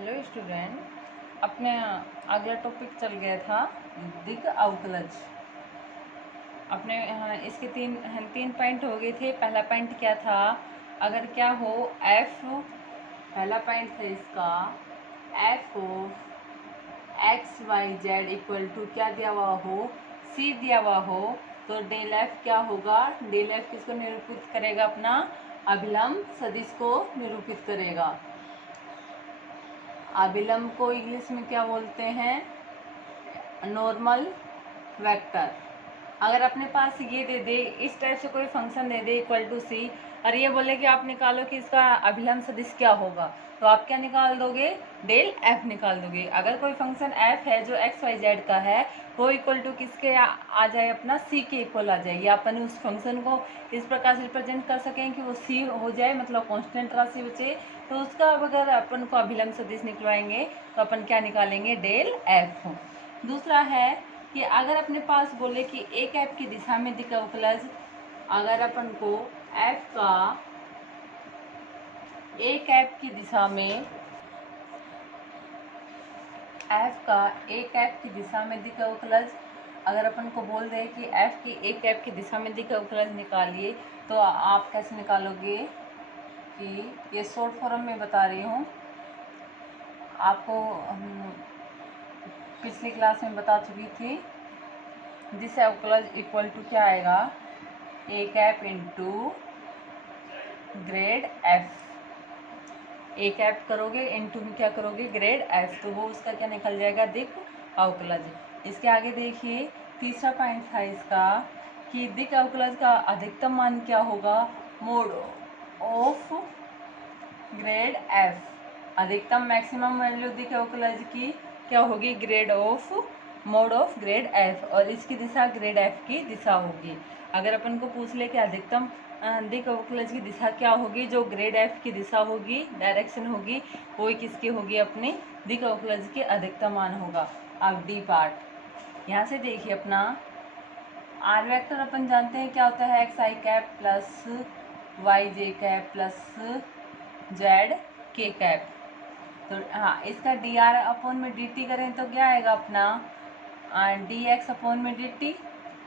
Hello student, अपने अगला topic चल गया था दिग अवकलज। अपने इसके तीन पॉइंट हो गए थे। पहला पॉइंट क्या था, अगर क्या हो एफ, पहला पॉइंट था इसका एफ हो x y z equal to क्या दिया हुआ हो, सी दिया हुआ हो, तो डेल एफ क्या होगा, डेल एफ किसको निरूपित करेगा, अपना अभिलंब सदिश को निरूपित करेगा। अभिलंब को इंग्लिश में क्या बोलते हैं, नॉर्मल वेक्टर। अगर अपने पास ये दे दे, इस टाइप से कोई फंक्शन दे दे इक्वल टू सी, और ये बोले कि आप निकालो कि इसका अभिलंब सदिश क्या होगा, तो आप क्या निकाल दोगे, डेल एफ निकाल दोगे। अगर कोई फंक्शन एफ है जो एक्स वाई जेड का है, वो इक्वल टू किसके आ जाए, अपना सी के इक्वल आ जाए, या अपन उस फंक्शन को इस प्रकार से रिप्रेजेंट कर सकें कि वो सी हो जाए, मतलब कांस्टेंट राशि बचे, तो उसका अगर अपन को अभिलंब सदिश निकलवाएंगे तो अपन क्या निकालेंगे, डेल एफ। दूसरा है कि अगर अपने पास बोले कि एक एफ की दिशा में दिख अवकलज, अगर अपन को एफ का एक एफ की दिशा में, एफ का एक एफ की दिशा में दिख अवकलज, अगर अपन को बोल दे कि एफ की एक एफ की दिशा में दिख अवकलज निकालिए, तो आप कैसे निकालोगे, कि ये शॉर्ट फॉर्म में बता रही हूँ आपको, पिछली क्लास में बता चुकी थी। दिस अवकलज इक्वल टू क्या आएगा, एक एफ इंटू ग्रेड एफ, एक एफ करोगे इंटू में क्या करोगे, ग्रेड एफ, तो वो उसका क्या निकल जाएगा, दिक अवकलज। इसके आगे देखिए तीसरा पॉइंट था इसका कि दिक अवकलज का अधिकतम मान क्या होगा, मोड ऑफ ग्रेड एफ। अधिकतम मैक्सिमम वैल्यू दिक अवकलज की क्या होगी, grade of mode of grade F, और इसकी दिशा ग्रेड एफ की दिशा होगी। अगर अपन को पूछ ले कि अधिकतम दिक अवकलज की दिशा क्या होगी, जो ग्रेड एफ की दिशा होगी, डायरेक्शन होगी, वो किसकी होगी, अपने दिक अवकलज के अधिकतम मान होगा। अब डी पार्ट, यहाँ से देखिए अपना आर वेक्टर अपन जानते हैं क्या होता है, एक्स आई कैप प्लस वाई जे कैप प्लस जेड के कैप। तो हाँ, इसका डी आर अपॉन में डी टी करें तो क्या आएगा, अपना डी एक्स अपॉन में डी टी।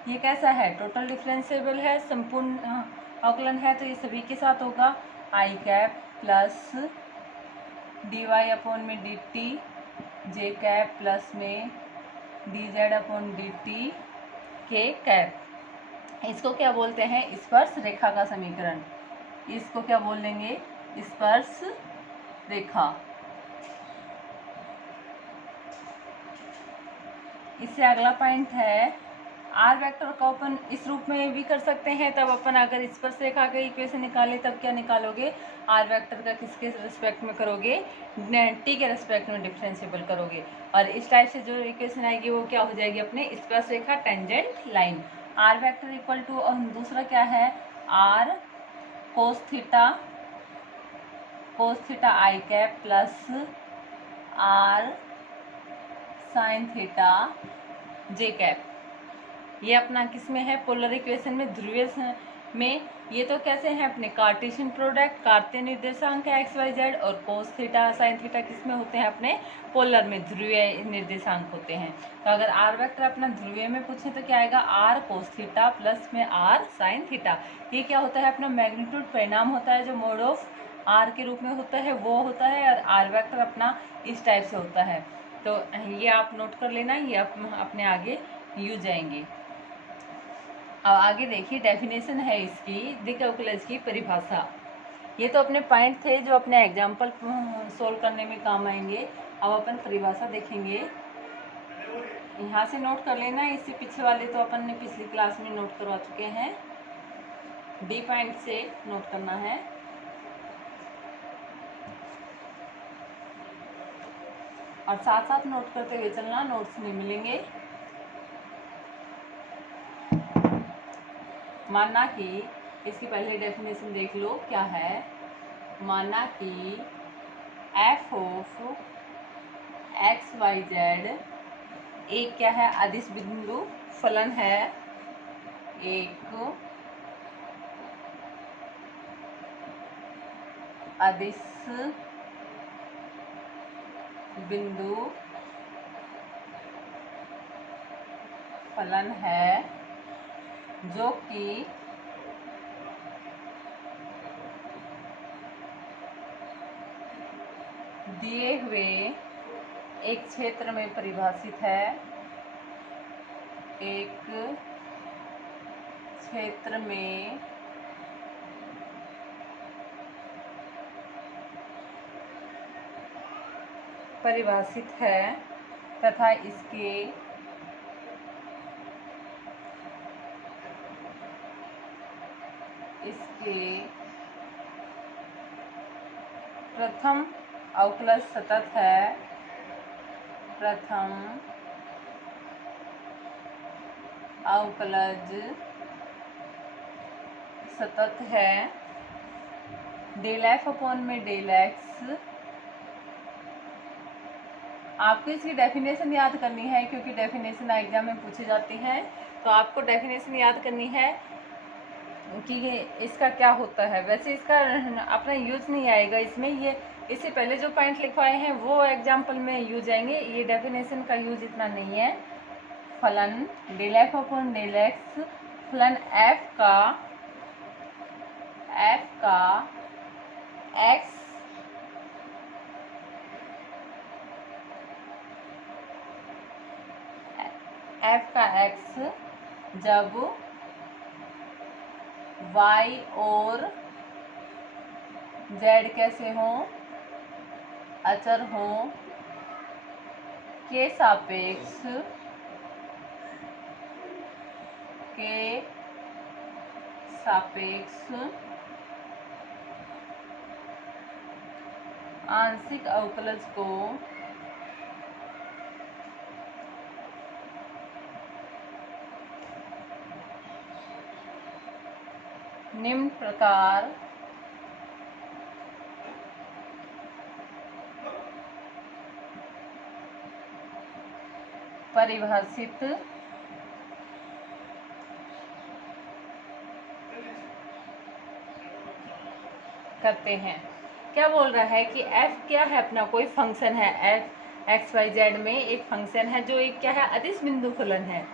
ये कैसा है, टोटल डिफरेंशिएबल है, संपूर्ण अवकलन है, तो ये सभी के साथ होगा। I cap plus D Y upon में D T, J cap plus में D Z upon D T के कैप। इसको क्या बोलते हैं, स्पर्श रेखा का समीकरण। इसको क्या बोल देंगे, स्पर्श रेखा। इससे अगला पॉइंट है आर वेक्टर को अपन इस रूप में भी कर सकते हैं। तब अपन अगर स्पर्श रेखा का इक्वेशन निकाले तब क्या निकालोगे, आर वेक्टर का किसके रिस्पेक्ट में करोगे, टी के रिस्पेक्ट में डिफरेंशिएबल करोगे, और इस टाइप से जो इक्वेशन आएगी वो क्या हो जाएगी, अपने स्पर्श रेखा tangent line. R vector equal to, दूसरा क्या है, R cos theta I cap plus R sine theta J cap. ये अपना किस में है, पोलर इक्वेशन में, ध्रुवीय में। ये तो कैसे हैं, अपने कार्टेशियन प्रोडक्ट, कार्तीय निर्देशांक है एक्स वाई जेड, और कोस थीटा साइन थीटा किस में होते हैं, अपने पोलर में, ध्रुवीय निर्देशांक होते हैं। तो अगर आर वेक्टर अपना ध्रुवीय में पूछे तो क्या आएगा, आर कोस थीटा प्लस में आर साइन थीटा। ये क्या होता है, अपना मैग्नीट्यूड परिणाम होता है, जो मोड ऑफ आर के रूप में होता है वो होता है, और आर वेक्टर अपना इस टाइप से होता है। तो ये आप नोट कर लेना, ये अपने आगे यूज जाएंगे। अब आगे देखिए डेफिनेशन है इसकी, दिक अवकलज की परिभाषा। ये तो अपने पॉइंट थे जो अपने एग्जाम्पल सोल्व करने में काम आएंगे। अब अपन परिभाषा देखेंगे, यहाँ से नोट कर लेना। इससे पीछे वाले तो अपन ने पिछली क्लास में नोट करवा चुके हैं, डी पॉइंट से नोट करना है। और साथ साथ नोट करते हुए चलना, नोट्स नहीं मिलेंगे। माना कि, इसकी पहले डेफिनेशन देख लो क्या है, माना कि f of x y z एक क्या है, अदिश बिंदु फलन है, एक अदिश बिंदु फलन है जो कि दिए हुए एक क्षेत्र में परिभाषित है, एक क्षेत्र में परिभाषित है तथा इसके प्रथम अवकलज सतत है, प्रथम अवकलज सतत है। डेल एफ अपॉन में डेल एक्स। आपको इसकी डेफिनेशन याद करनी है क्योंकि डेफिनेशन एग्जाम में पूछी जाती है, तो आपको डेफिनेशन याद करनी है कि इसका क्या होता है। वैसे इसका अपना यूज नहीं आएगा इसमें, ये इससे पहले जो पॉइंट लिखवाए हैं वो एग्जाम्पल में यूज आएंगे, ये डेफिनेशन का यूज इतना नहीं है। फलन del F upon del x, फलन एफ का एक्स जब y और z कैसे हो, अचर हो, के सापेक्ष आंशिक अवकलज को निम्न प्रकार परिभाषित करते हैं। क्या बोल रहा है कि f क्या है, अपना कोई फंक्शन है, f एक्स वाई जेड में एक फंक्शन है जो एक क्या है, अदिश बिंदु फलन है।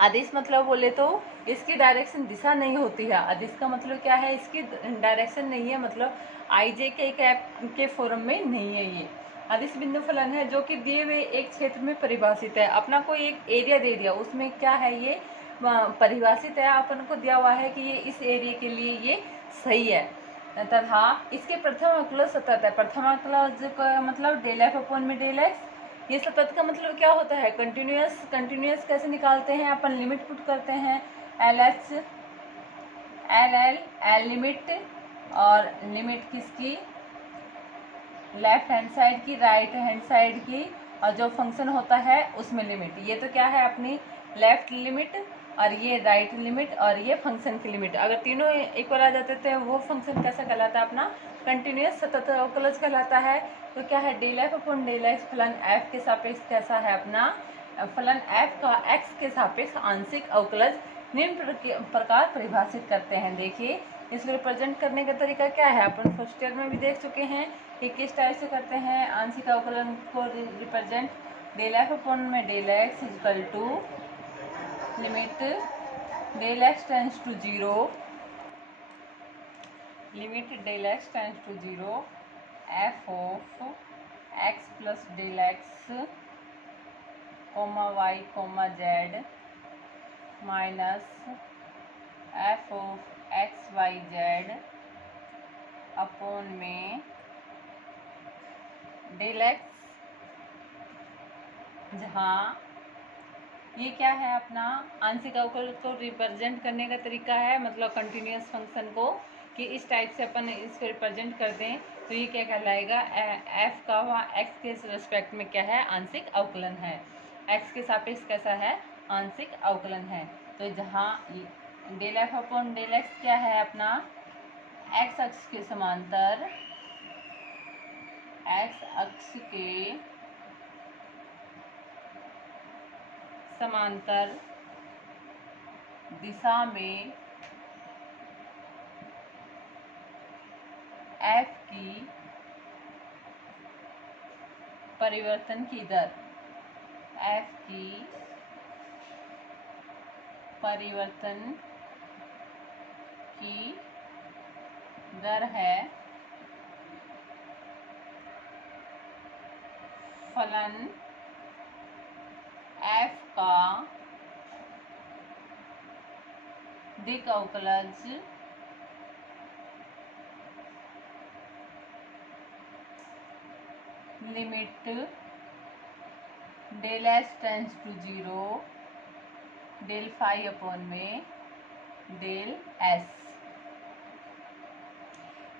अदिश मतलब बोले तो इसकी डायरेक्शन दिशा नहीं होती है। अदिश का मतलब क्या है, इसकी डायरेक्शन नहीं है, मतलब आई जे के फॉर्म में नहीं है। ये अदिश बिंदु फलन है जो कि दिए हुए एक क्षेत्र में परिभाषित है। अपना कोई एक एरिया दे दिया, उसमें क्या है, ये परिभाषित है, अपन को दिया हुआ है कि ये इस एरिया के लिए ये सही है, तथा इसके प्रथम अवकलज सतत है। प्रथम अवकलज का मतलब डेल एफ अपॉन में डेल एक्स। ये सतत का मतलब क्या होता है, कंटिन्यूअस। कंटिन्यूअस कैसे निकालते हैं, अपन लिमिट पुट करते हैं, L H L L L limit, और लिमिट किसकी, लेफ्ट हैंड साइड की, राइट हैंड साइड की, और जो फंक्शन होता है उसमें लिमिट। ये तो क्या है, अपनी लेफ्ट लिमिट, और ये राइट लिमिट, और ये फंक्शन की लिमिट। अगर तीनों इक्वल आ जाते थे वो फंक्शन कैसा कहलाता है, अपना कंटिन्यूअस सतत अवकलज कहलाता है। तो क्या है, del F upon del x फलन एफ के सापेक्ष कैसा है, अपना फलन एफ का एक्स के सापेक्ष आंशिक अवकलज निम्न प्रकार परिभाषित करते हैं। देखिए इसको रिप्रेजेंट करने का तरीका क्या है, अपन फर्स्ट ईयर में भी देख चुके हैं कि किस टाइप से करते हैं आंशिक अवकलन को रिप्रेजेंट। डेल एफ अपॉन में del x equal to limit del x tends to zero, limit del x tends to zero f of x plus del x comma y comma z minus f of x y z upon में del x, जहाँ ये क्या है, अपना आंशिक अवकल को represent करने का तरीका है, मतलब कंटिन्यूअस फंक्शन को कि इस टाइप से अपन इसको रिप्रेजेंट कर दें तो ये क्या कहलाएगा, एफ का वहाँ एक्स के रिस्पेक्ट में क्या है, आंशिक अवकलन है। एक्स के सापेक्ष कैसा है, आंशिक अवकलन है। तो जहाँ del F upon del x क्या है, अपना एक्स अक्ष के समांतर, एक्स अक्ष के समांतर दिशा में एफ की परिवर्तन की दर, f की परिवर्तन की दर है फलन f का दिक् अवकलज limit del s tends to 0 del phi upon में डेल एस।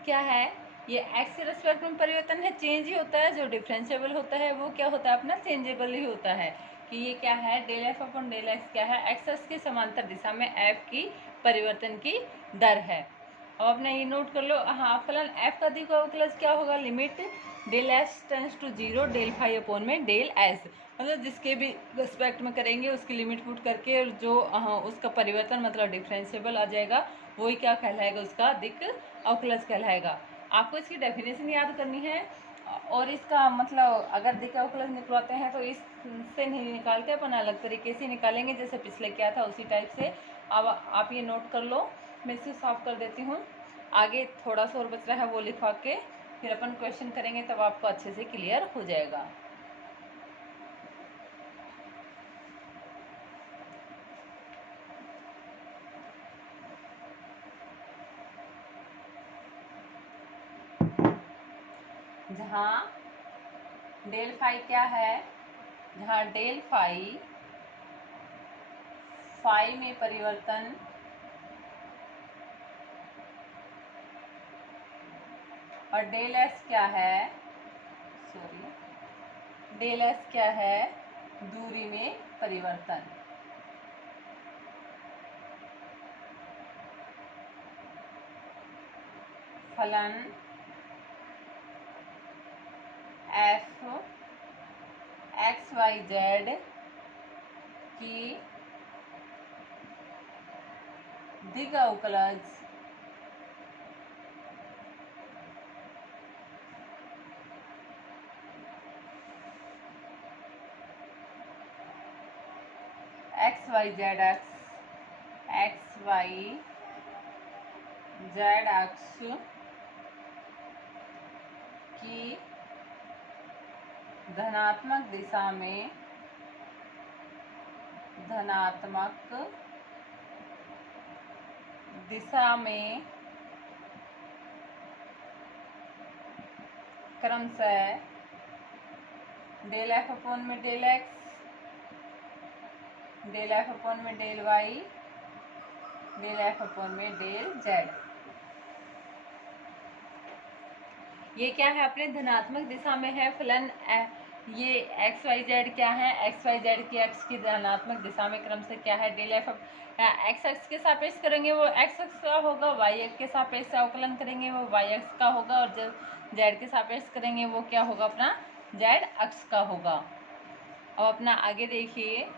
क्या है ये? एक्स के रेस्पेक्ट में परिवर्तन है, चेंज ही होता है। जो डिफरेंशिएबल होता है वो क्या होता है अपना? चेंजेबल ही होता है। कि ये क्या है? Del F upon del x क्या है? एक्स की समांतर दिशा में एफ की परिवर्तन की दर है। अब अपने ये नोट कर लो। हाँ, फलन एफ का दिक् अवकलज क्या होगा? Limit del s tends to 0 del phi upon में डेल एस। मतलब जिसके भी रिस्पेक्ट में करेंगे उसकी लिमिट पुट करके जो उसका परिवर्तन मतलब डिफरेंशिएबल आ जाएगा, वही क्या कहलाएगा? उसका दिक् अवकलज कहलाएगा। आपको इसकी डेफिनेशन याद करनी है और इसका मतलब अगर दिक् अवकलज निकलवाते हैं तो इससे नहीं निकालते, अपन अलग तरीके से निकालेंगे जैसे पिछले किया था उसी टाइप से। अब आप ये नोट कर लो, मैं इसे सॉल्व कर देती हूँ। आगे थोड़ा सा और बच रहा है वो लिखवा के फिर अपन क्वेश्चन करेंगे, तब आपको अच्छे से क्लियर हो जाएगा। जहाँ डेल फाई क्या है? जहाँ डेल फाई में परिवर्तन और डेल एस क्या है? डेल एस क्या है? दूरी में परिवर्तन। फलन एफ एक्स वाई जेड की दिक् अवकलज एक्स वाई जेड अक्ष की धनात्मक दिशा में क्रमशः डेल एफ अपॉन में del X, del F upon में del Y, del F upon में डेल जेड। ये क्या है? अपने धनात्मक दिशा में है फलन। ये एक्स वाई जेड क्या है? एक्स वाई जेड की एक्स की धनात्मक दिशा में क्रम से क्या है? डेल एफ एक्स एक्स के सापेक्ष करेंगे वो एक्स एक्स का होगा, वाई एक्स के सापेक्ष अवकलन करेंगे वो वाई एक्स का होगा, और जब जेड के सापेक्ष करेंगे वो क्या होगा? अपना जेड अक्ष का होगा। अब अपना आगे देखिए,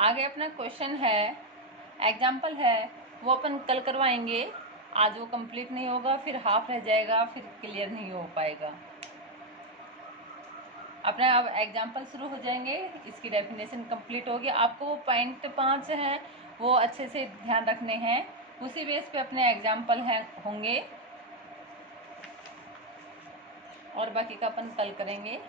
आगे अपना क्वेश्चन है, एग्जाम्पल है, वो अपन कल करवाएंगे। आज वो कंप्लीट नहीं होगा, फिर हाफ रह जाएगा, फिर क्लियर नहीं हो पाएगा। अपना अब एग्जाम्पल शुरू हो जाएंगे, इसकी डेफिनेशन कंप्लीट होगी। आपको वो पॉइंट 5 हैं वो अच्छे से ध्यान रखने हैं, उसी बेस पे अपने एग्जाम्पल हैं होंगे, और बाकी का अपन कल करेंगे।